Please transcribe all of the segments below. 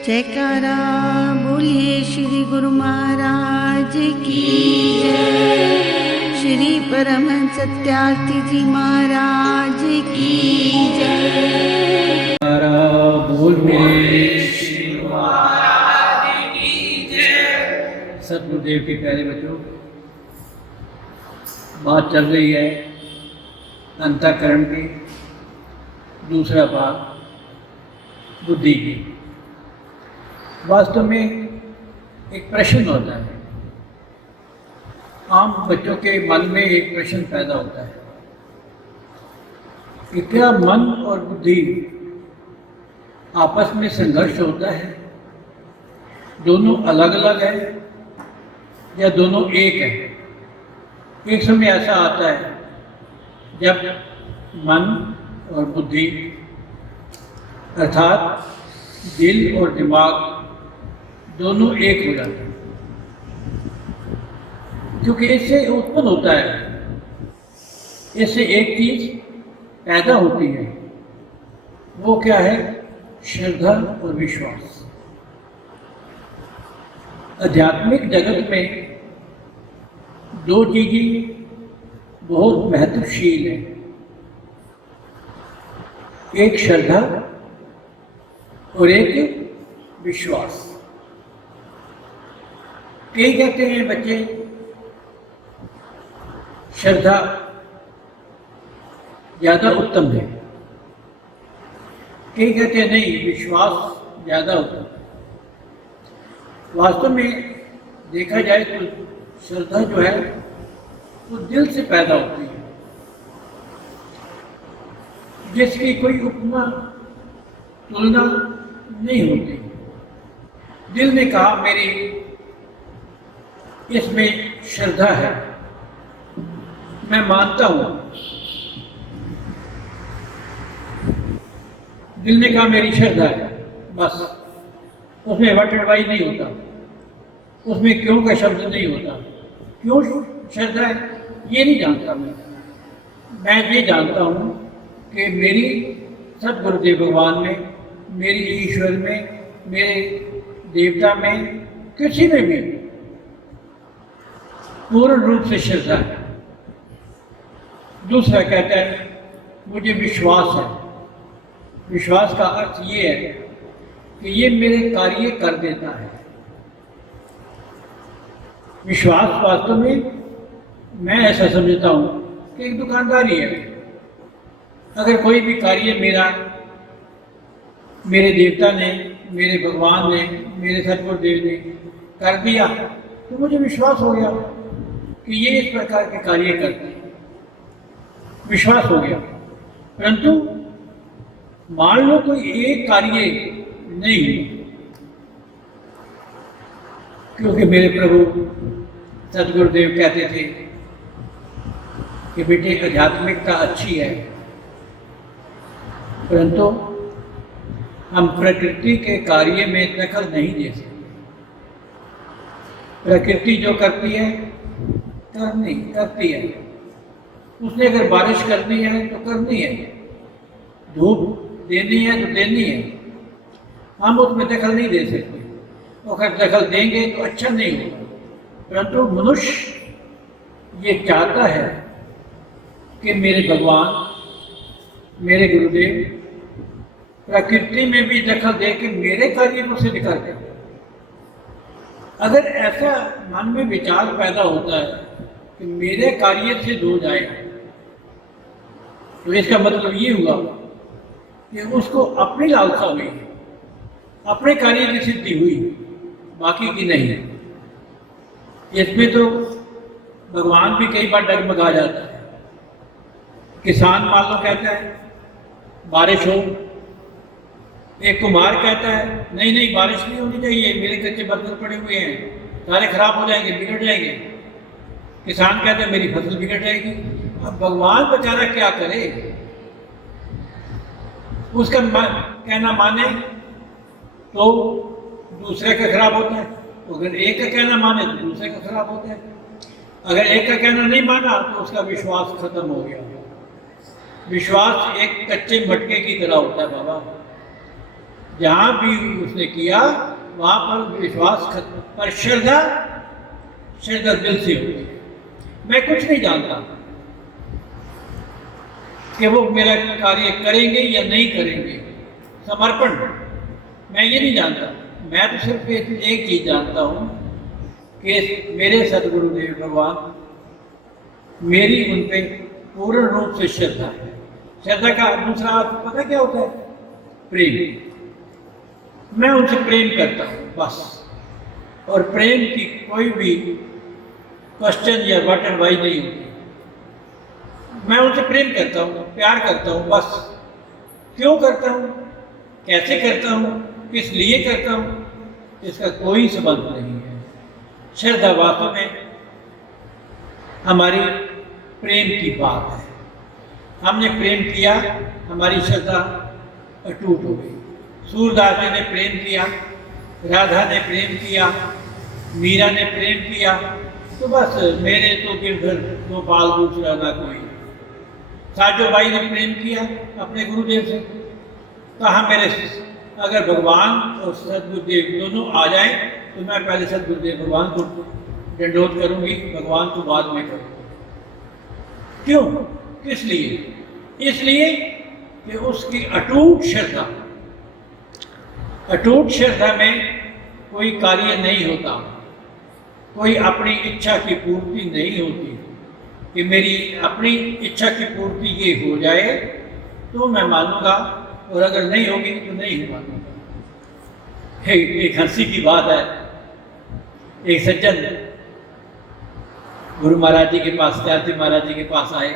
जयकारा बोलिए श्री गुरु महाराज की जय। श्री परमहंस सत्यार्थी जी महाराज की जय। बोलिए श्री गुरु महाराज की जय। सतगुरुदेव के प्यारे बच्चों, बात चल रही है अंतःकरण की, दूसरा भाग बुद्धि की। वास्तव में एक प्रश्न होता है, आम बच्चों के मन में एक प्रश्न पैदा होता है कि क्या मन और बुद्धि आपस में संघर्ष होता है, दोनों अलग अलग है या दोनों एक है। एक समय ऐसा आता है जब मन और बुद्धि अर्थात दिल और दिमाग दोनों एक हो जाते हैं, क्योंकि इससे उत्पन्न होता है, इससे एक चीज पैदा होती है। वो क्या है? श्रद्धा और विश्वास। आध्यात्मिक जगत में दो चीजें बहुत महत्वशील हैं, एक श्रद्धा और एक विश्वास। कई कहते हैं बच्चे श्रद्धा ज्यादा उत्तम है, कई कहते हैं नहीं, विश्वास ज्यादा उत्तम है। वास्तव में देखा जाए तो श्रद्धा जो है वो दिल से पैदा होती है, जिसकी कोई उपमा तुलना नहीं होती। दिल ने कहा मेरी इसमें श्रद्धा है, मैं मानता हूं। दिल ने कहा मेरी श्रद्धा है, बस। उसमें वटड़वाई नहीं होता, उसमें क्यों का शब्द नहीं होता। क्यों श्रद्धा है ये नहीं जानता मैं ये जानता हूं कि मेरी सतगुरुदेव भगवान में, मेरी ईश्वर में, मेरे देवता में, किसी में भी पूर्ण रूप से श्रद्धा है। दूसरा कहता है मुझे विश्वास है। विश्वास का अर्थ ये है कि ये मेरे कार्य कर देता है। विश्वास वास्तव में मैं ऐसा समझता हूं कि एक दुकानदारी है। अगर कोई भी कार्य मेरे देवता ने, मेरे भगवान ने, मेरे सतगुरुदेव ने कर दिया तो मुझे विश्वास हो गया कि ये इस प्रकार के कार्य करते हैं, विश्वास हो गया। परंतु मान लो कोई एक कार्य नहीं, क्योंकि मेरे प्रभु सतगुरुदेव कहते थे कि बेटे आध्यात्मिकता अच्छी है, परंतु हम प्रकृति के कार्य में दखल नहीं दे सकते। प्रकृति जो करती है करती है। उसने अगर बारिश करनी है तो करनी है, धूप देनी है तो देनी है। हम उसमें दखल नहीं दे सकते, अगर दखल देंगे तो अच्छा नहीं होगा। परंतु मनुष्य ये चाहता है कि मेरे भगवान, मेरे गुरुदेव प्रकृति में भी दखल दे के मेरे कार्य को सिद्ध करते हैं। अगर ऐसा मन में विचार पैदा होता है कि मेरे कार्य सिद्ध हो जाए, तो इसका मतलब ये हुआ कि उसको अपनी लालसा हुई, अपने कार्य की सिद्धि हुई, बाकी की नहीं। इसमें तो भगवान भी कई बार डगमगा जाता है। किसान मान लो कहता है बारिश हो, एक कुम्हार कहता है नहीं नहीं बारिश नहीं होनी चाहिए, मेरे कच्चे बर्तन पड़े हुए हैं, सारे खराब हो जाएंगे, बिगड़ जाएंगे। किसान कहता है मेरी फसल बिगड़ जाएगी। अब भगवान बेचारा क्या करे? उसका कहना माने तो दूसरे का खराब होता है, अगर एक का कहना माने तो दूसरे का खराब होता है। अगर एक का कहना नहीं माना तो उसका विश्वास खत्म हो गया। विश्वास एक कच्चे मटके की तरह होता है बाबा। जहाँ भी उसने किया वहाँ पर विश्वास खत्म, पर श्रद्धा दिल से होती है। मैं कुछ नहीं जानता कि वो मेरा कार्य करेंगे या नहीं करेंगे, समर्पण मैं ये नहीं जानता। मैं तो सिर्फ एक चीज़ जानता हूँ कि मेरे सदगुरुदेव भगवान, मेरी उन पे पूर्ण रूप से श्रद्धा है। श्रद्धा का दूसरा अर्थ पता क्या होता है? प्रेम। मैं उनसे प्रेम करता हूँ बस, और प्रेम की कोई भी क्वेश्चन या व्हाट एंड वाई नहीं होती। मैं उनसे प्रेम करता हूँ, प्यार करता हूँ बस। क्यों करता हूँ, कैसे करता हूँ, किस लिए करता हूँ, इसका कोई संबंध नहीं है। श्रद्धा वास्तव में हमारी प्रेम की बात है। हमने प्रेम किया, हमारी श्रद्धा अटूट हो गई। सूरदास जी ने प्रेम किया, राधा ने प्रेम किया, मीरा ने प्रेम किया, तो बस मेरे तो गिरधर गोपाल दूसरा ना कोई। साजो भाई ने प्रेम किया अपने गुरुदेव से, कहा मेरे अगर भगवान और सदगुरुदेव दोनों आ जाएं तो मैं पहले सदगुरुदेव भगवान को दंडोत करूंगी, भगवान को बाद में करूंगी। क्यों, किस लिए? इसलिए कि उसकी अटूट श्रद्धा में कोई कार्य नहीं होता, कोई अपनी इच्छा की पूर्ति नहीं होती कि मेरी अपनी इच्छा की पूर्ति ये हो जाए तो मैं मानूंगा, और अगर नहीं होगी तो नहीं मानूंगा। एक हंसी की बात है, एक सज्जन गुरु महाराज जी के पास, त्यागी महाराज जी के पास आए,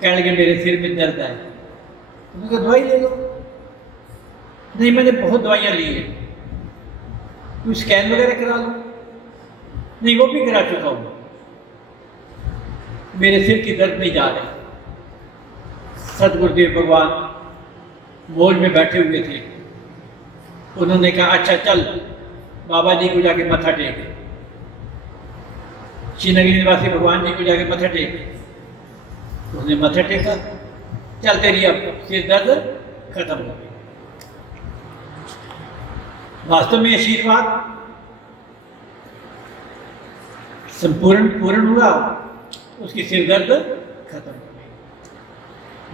कहने लगे मेरे सिर में दर्द है। उन्होंने कहा दवाई ले लो। नहीं, मैंने बहुत दवाइयाँ ली है। कोई स्कैन वगैरह करा लो। नहीं, वो भी करा चुका हूँ, मेरे सिर की दर्द नहीं जा रही। सदगुरुदेव भगवान मोल में बैठे हुए थे। उन्होंने कहा अच्छा चल बाबा जी को जाके मत्था टेक, श्रीनगर निवासी भगवान जी को जाके मत्था टेक। उसने मत्था टेका, चल तेरी अब सिर दर्द खत्म हो गई। वास्तव में आशीर्वाद पूर्ण हुआ, उसकी सिर दर्द खत्म हो गई।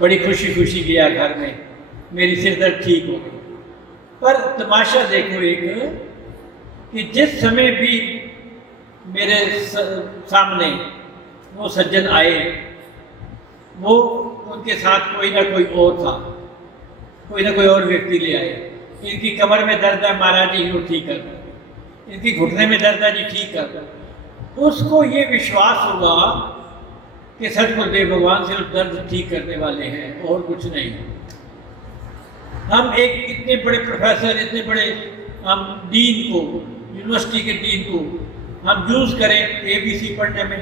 बड़ी खुशी खुशी गया घर में, मेरी सिर दर्द ठीक हो गई। पर तमाशा देखो एक, कि जिस समय भी मेरे सामने वो सज्जन आए, वो उनके साथ कोई ना कोई और था, कोई ना कोई और व्यक्ति ले आए। इनकी कमर में दर्द है, महाराज जी वो ठीक कर दो। इनकी घुटने में दर्द है जी, ठीक कर दो। उसको ये विश्वास होगा कि सदगुरुदेव भगवान सिर्फ दर्द ठीक करने वाले हैं और कुछ नहीं। हम एक इतने बड़े प्रोफेसर, इतने बड़े हम डीन को, यूनिवर्सिटी के डीन को हम यूज करें ABC पढ़ने में,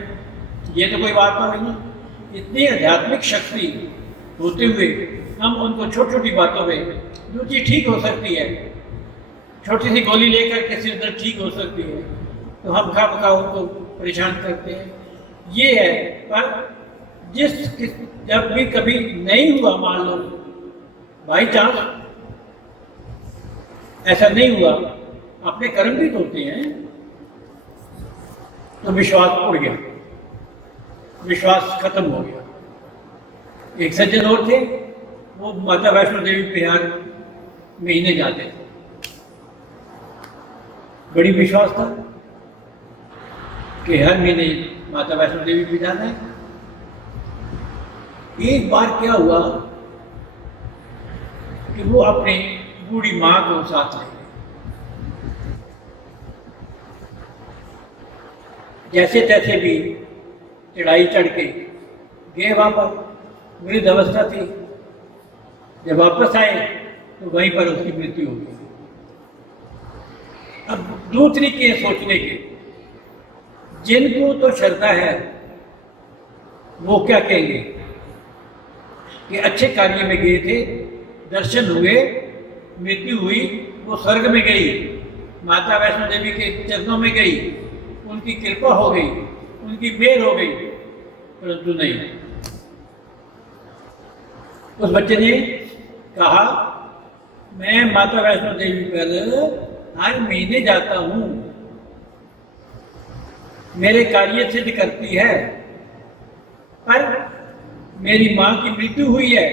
ये तो कोई बात ना हुई ना। इतनी आध्यात्मिक शक्ति होते हुए हम उनको छोटी छोटी बातों में, जो चीज़ ठीक हो सकती है, छोटी सी गोली लेकर के सिर दर्द ठीक हो सकती है, तो हम खामखा उनको परेशान करते हैं। ये है। पर जब भी कभी नहीं हुआ, मान लो बाई चांस ऐसा नहीं हुआ, अपने कर्म भी तो होते हैं, तो विश्वास उड़ गया, विश्वास खत्म हो गया। एक सज्जन और थे, वो माता वैष्णो देवी बिहार महीने जाते थे, बड़ी विश्वास था कि हर महीने माता वैष्णो देवी भी जाना है। एक बार क्या हुआ कि वो अपने बूढ़ी माँ को साथ ले गए। जैसे तैसे भी चढ़ाई चढ़ के गए वापस, वृद्ध अवस्था थी। जब वापस आए तो वहीं पर उसकी मृत्यु हो गई। अब दो तरीके सोचने के, जिनको तो श्रद्धा है वो क्या कहेंगे कि अच्छे कार्य में गए थे, दर्शन हुए, मृत्यु हुई, वो स्वर्ग में गई, माता वैष्णो देवी के चरणों में गई, उनकी कृपा हो गई, उनकी मेहर हो गई। परंतु नहीं, उस बच्चे ने कहा मैं माता वैष्णो देवी पर हर महीने जाता हूँ, मेरे कार्य सिद्ध करती है, पर मेरी माँ की मृत्यु हुई है,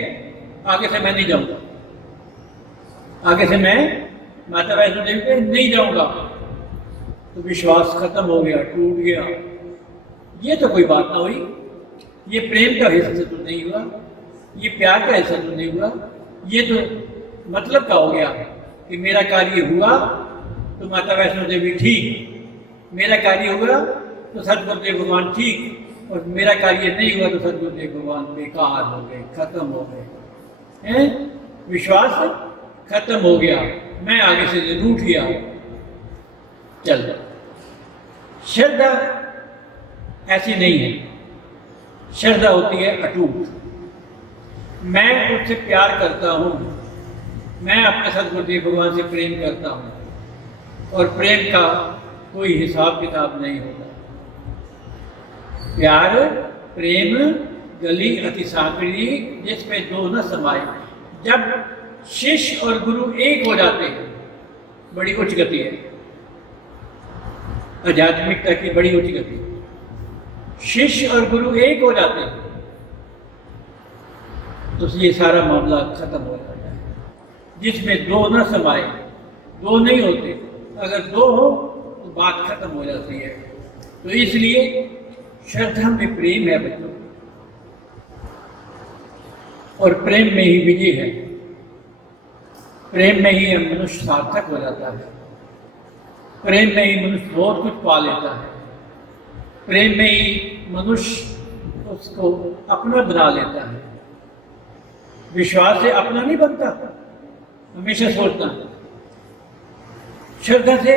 आगे से मैं नहीं जाऊंगा, आगे से मैं माता वैष्णो देवी पे नहीं जाऊंगा। तो विश्वास खत्म हो गया, टूट गया। ये तो कोई बात ना हुई, ये प्रेम का हिस्सा तो नहीं हुआ, ये प्यार का हिस्सा तो नहीं हुआ, ये तो मतलब का हो गया कि मेरा कार्य हुआ तो माता वैष्णो देवी ठीक, मेरा कार्य हुआ तो सदगुरुदेव भगवान ठीक, और मेरा कार्य नहीं हुआ तो सदगुरुदेव भगवान बेकार हो गए, खत्म हो गए हैं। विश्वास खत्म हो गया, मैं आगे से रूठ गया। चल, श्रद्धा ऐसी नहीं है, श्रद्धा होती है अटूट। मैं उससे प्यार करता हूँ, मैं अपने सदगुरुदेव भगवान से प्रेम करता हूँ, और प्रेम का कोई हिसाब किताब नहीं होता। प्यार प्रेम गली अति सांकड़ी, जिसमें दो न समाये। जब शिष्य और गुरु एक हो जाते हैं, बड़ी उच्च गति है, आध्यात्मिकता की बड़ी उच्च गति। शिष्य और गुरु एक हो जाते हैं तो ये सारा मामला खत्म हो जाता है। जिसमें दो न समाये, दो नहीं होते, अगर दो हो तो बात खत्म हो जाती है। तो इसलिए श्रद्धा में प्रेम है बच्चों, और प्रेम में ही विजय है। प्रेम में ही मनुष्य सार्थक हो जाता है, प्रेम में ही मनुष्य बहुत कुछ पा लेता है, प्रेम में ही मनुष्य उसको अपना बना लेता है। विश्वास से अपना नहीं बनता, हमेशा सोचता है। श्रद्धा से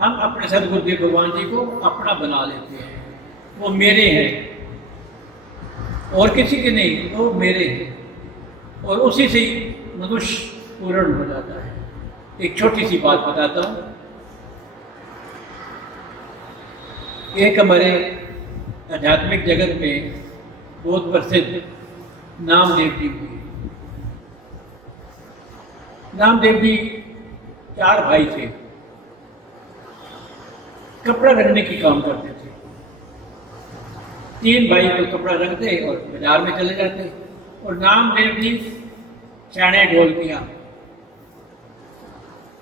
हम अपने सदगुरुदेव भगवान जी को अपना बना लेते हैं, वो मेरे हैं और किसी के नहीं, वो मेरे हैं, और उसी से मनुष्य पूर्ण हो जाता है। एक छोटी सी बात बताता हूँ। एक हमारे आध्यात्मिक जगत में बहुत प्रसिद्ध नामदेव जी हुए। नामदेव जी 4 भाई थे, कपड़ा रंगने की काम करते थे। 3 भाई तो कपड़ा रंगते और बाजार में चले जाते, और नामदेव जी चाणे ढोल किया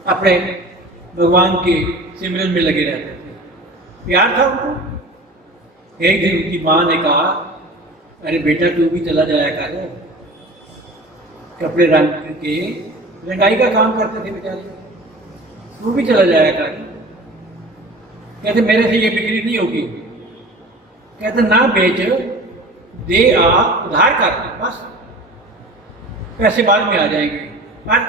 अपने भगवान के सिमरन में लगे रहते थे। प्यार था उनको। एक दिन उनकी माँ ने कहा, अरे बेटा तू भी चला जाया कर, कपड़े रंग के रंगाई का काम करते थे बेचारे, तू भी चला जाया कर। कहते मेरे से ये बिक्री नहीं होगी। कहते ना बेच, दे आ, उधार कर, बस पैसे बाद में आ जाएंगे। पर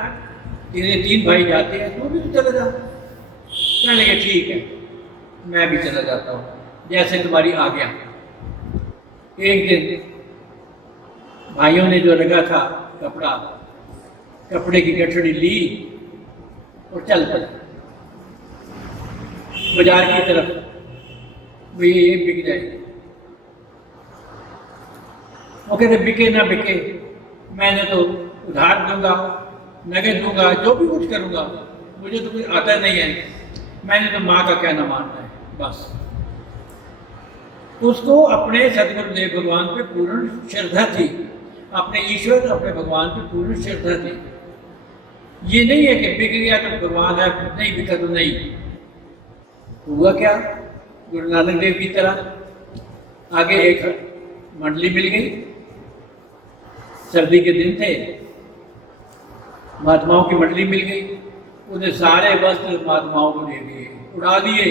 तेरे 3 भाई जाते हैं, तू भी तो चला जा। कहने लगे ठीक है, मैं भी चला जाता हूँ, जैसे तुम्हारी आज्ञा। एक दिन भाइयों ने जो रंगा था कपड़ा, कपड़े की गठड़ी ली और चल पड़े बाजार की तरफ, भाई ये बिक जाएगी। वो कहते बिके ना बिके, मैंने तो उधार दूंगा, नगद दूंगा, जो भी कुछ करूंगा, मुझे तो कुछ आता नहीं है, मैंने तो माँ का कहना मानना है बस। उसको अपने सदगुरुदेव भगवान पे पूर्ण श्रद्धा थी, अपने ईश्वर अपने भगवान पे पूर्ण श्रद्धा थी। ये नहीं है कि बिक गया तो भगवान है, नहीं बिका तो नहीं। हुआ क्या, गुरु नानक देव की तरह आगे एक मंडली मिल गई। सर्दी के दिन थे, महात्माओं की मंडली मिल गई। उन्हें सारे वस्त्र महात्माओं को दे दिए, उड़ा दिए,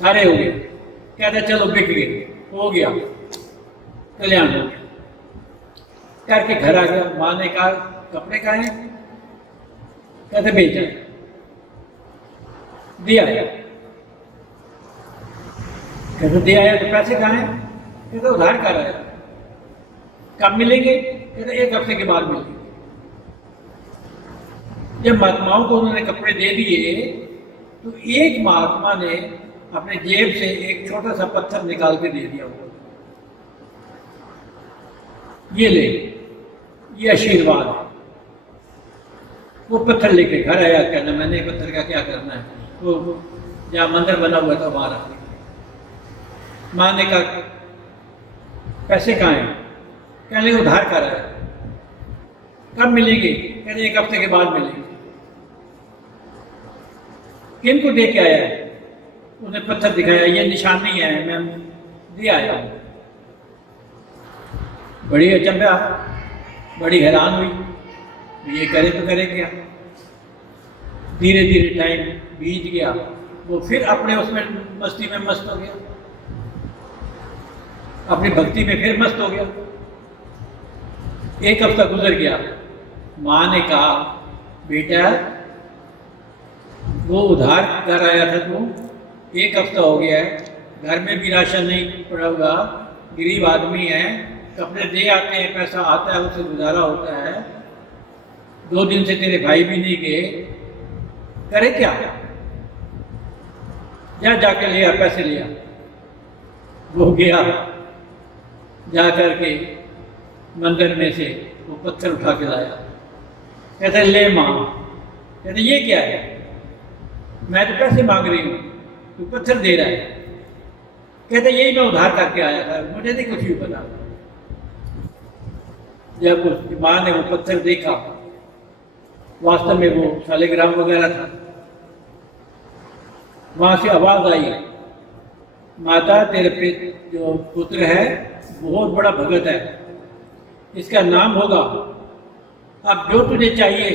सारे हो गए। कहते चलो बिक गए, हो गया, कल्याण हो गया। करके घर आ गया। माँ ने कहा कपड़े कहाँ हैं? कहते बेचा, दिया। कहते दे आया, तो पैसे कहाँ हैं? कहते उधार कर आया। कब मिलेंगे? कहते 1 हफ्ते के बाद मिलेंगे। जब महात्माओं को उन्होंने कपड़े दे दिए तो एक महात्मा ने अपने जेब से एक छोटा सा पत्थर निकाल के दे दिया उनको, ये ले, ये आशीर्वाद है। वो पत्थर लेके घर आया, कहना मैंने पत्थर का क्या करना है, वो जहाँ मंदिर बना हुआ था वहाँ रख दिया। माँ ने कहा पैसे कहाँ हैं? कहने लगे उधार कर रहा है। कब मिलेंगे? कहने 1 हफ्ते के बाद मिलेंगे। किन को दे के आया है? उसने पत्थर दिखाया, ये निशानी है, मैं दे आया हूँ। बड़ी अचंभा, बड़ी हैरान हुई, ये करे तो करे क्या। धीरे धीरे टाइम बीत गया, वो फिर अपने उसमें मस्ती में मस्त हो गया, अपनी भक्ति में फिर मस्त हो गया। 1 हफ्ता गुजर गया। माँ ने कहा बेटा वो उधार कर आया था तू, 1 हफ्ता हो गया है, घर में भी राशन नहीं पड़ा हुआ, गरीब आदमी है, कपड़े दे आते हैं, पैसा आता है, उससे गुजारा होता है, 2 दिन से तेरे भाई भी नहीं गए, करे क्या? जा जाके लिया, पैसे लिया। वो गया, जा करके मंदिर में से वो पत्थर उठा के लाया। कहते ले माँ। कहते ये क्या है? मैं तो पैसे मांग रही हूँ, तू पत्थर दे रहा है। कहते यही मैं उधार करके आया था, मुझे नहीं कुछ भी पता। जब उसकी माँ ने वो पत्थर देखा, वास्तव में वो शालिग्राम वगैरह था, वहां से आवाज आई, माता तेरे जो पुत्र है बहुत बड़ा भगत है, इसका नाम होगा, अब जो तुझे चाहिए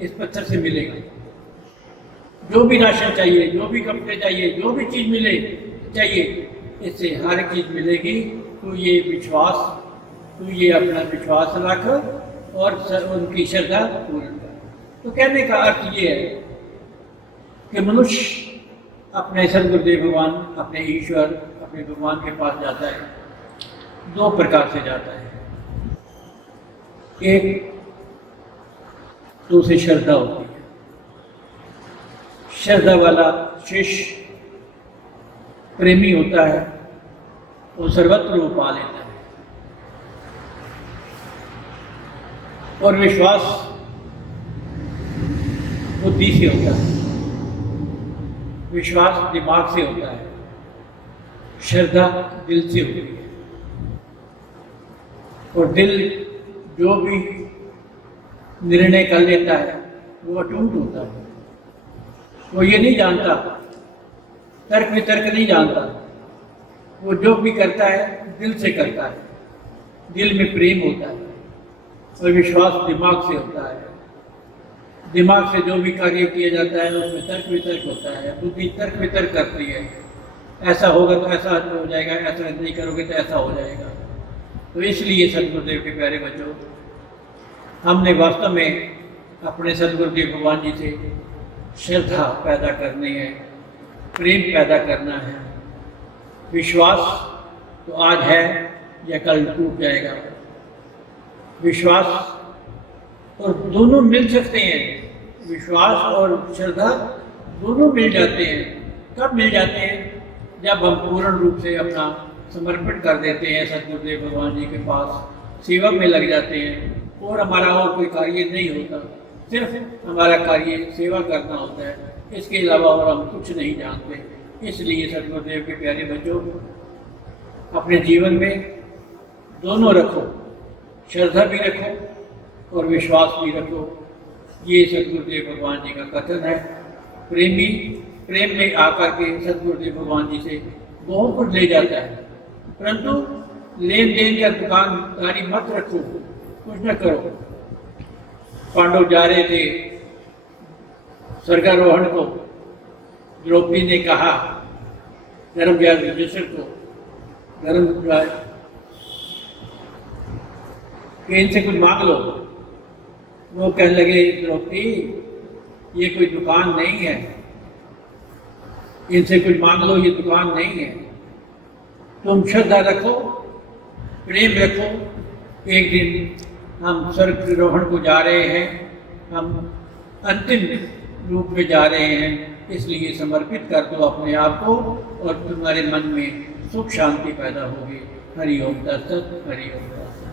इस पत्थर से मिलेगा। जो भी राशन चाहिए, जो भी कपड़े चाहिए, जो भी चीज मिले चाहिए, इससे हर एक चीज मिलेगी। तू ये विश्वास, तू ये अपना विश्वास रख और उनकी श्रद्धा पूर्ण कर। तो कहने का अर्थ ये है कि मनुष्य अपने सदगुरुदेव भगवान, अपने ईश्वर, अपने भगवान के पास जाता है 2 प्रकार से जाता है। एक तो उसे श्रद्धा होती है, श्रद्धा वाला शिष्य प्रेमी होता है, वो सर्वत्र वो पा लेता है। और विश्वास बुद्धि से होता है, विश्वास दिमाग से होता है, श्रद्धा दिल से होती है। और दिल जो भी निर्णय कर लेता है वो अटूट होता है। वो ये नहीं जानता, तर्क वितर्क नहीं जानता, वो जो भी करता है दिल से करता है, दिल में प्रेम होता है। और विश्वास दिमाग से होता है, दिमाग से जो भी कार्य किया जाता है उसमें तर्क वितर्क होता है, बुद्धि तर्क वितर्क करती है, ऐसा होगा तो ऐसा हो जाएगा, ऐसा नहीं करोगे तो ऐसा हो जाएगा। तो इसलिए सदगुरुदेव के प्यारे बच्चों, हमने वास्तव में अपने सदगुरुदेव भगवान जी से श्रद्धा पैदा करनी है, प्रेम पैदा करना है। विश्वास तो आज है या कल टूट जाएगा, विश्वास और दोनों मिल सकते हैं, विश्वास और श्रद्धा दोनों मिल जाते हैं। कब मिल जाते हैं? जब हम पूर्ण रूप से अपना समर्पण कर देते हैं सदगुरुदेव भगवान जी के पास, सेवा में लग जाते हैं और हमारा और कोई कार्य नहीं होता, सिर्फ हमारा कार्य सेवा करना होता है, इसके अलावा और हम कुछ नहीं जानते। इसलिए सदगुरुदेव के प्यारे बच्चों, अपने जीवन में दोनों रखो, श्रद्धा भी रखो और विश्वास भी रखो। ये सदगुरुदेव भगवान जी का कथन है। प्रेमी प्रेम में आकर के सदगुरुदेव भगवान जी से बहुत कुछ ले जाता है, परंतु लेन देन का दुकानदारी मत रखो, कुछ न करो। पांडव जा रहे थे स्वर्गारोहण को, द्रौपदी ने कहा धर्मव्यास युधिष्ठिर को, धर्मराज कि इनसे कुछ मांग लो। वो कहने लगे द्रौपदी ये कोई दुकान नहीं है, इनसे कुछ मांग लो, ये दुकान नहीं है। तुम श्रद्धा रखो, प्रेम रखो। एक दिन हम स्वर्गारोहण को जा रहे हैं, हम अंतिम रूप में जा रहे हैं, इसलिए समर्पित कर दो अपने आप को और तुम्हारे मन में सुख शांति पैदा होगी। हरि ओम तत्सत, हरि ओम तत्सत।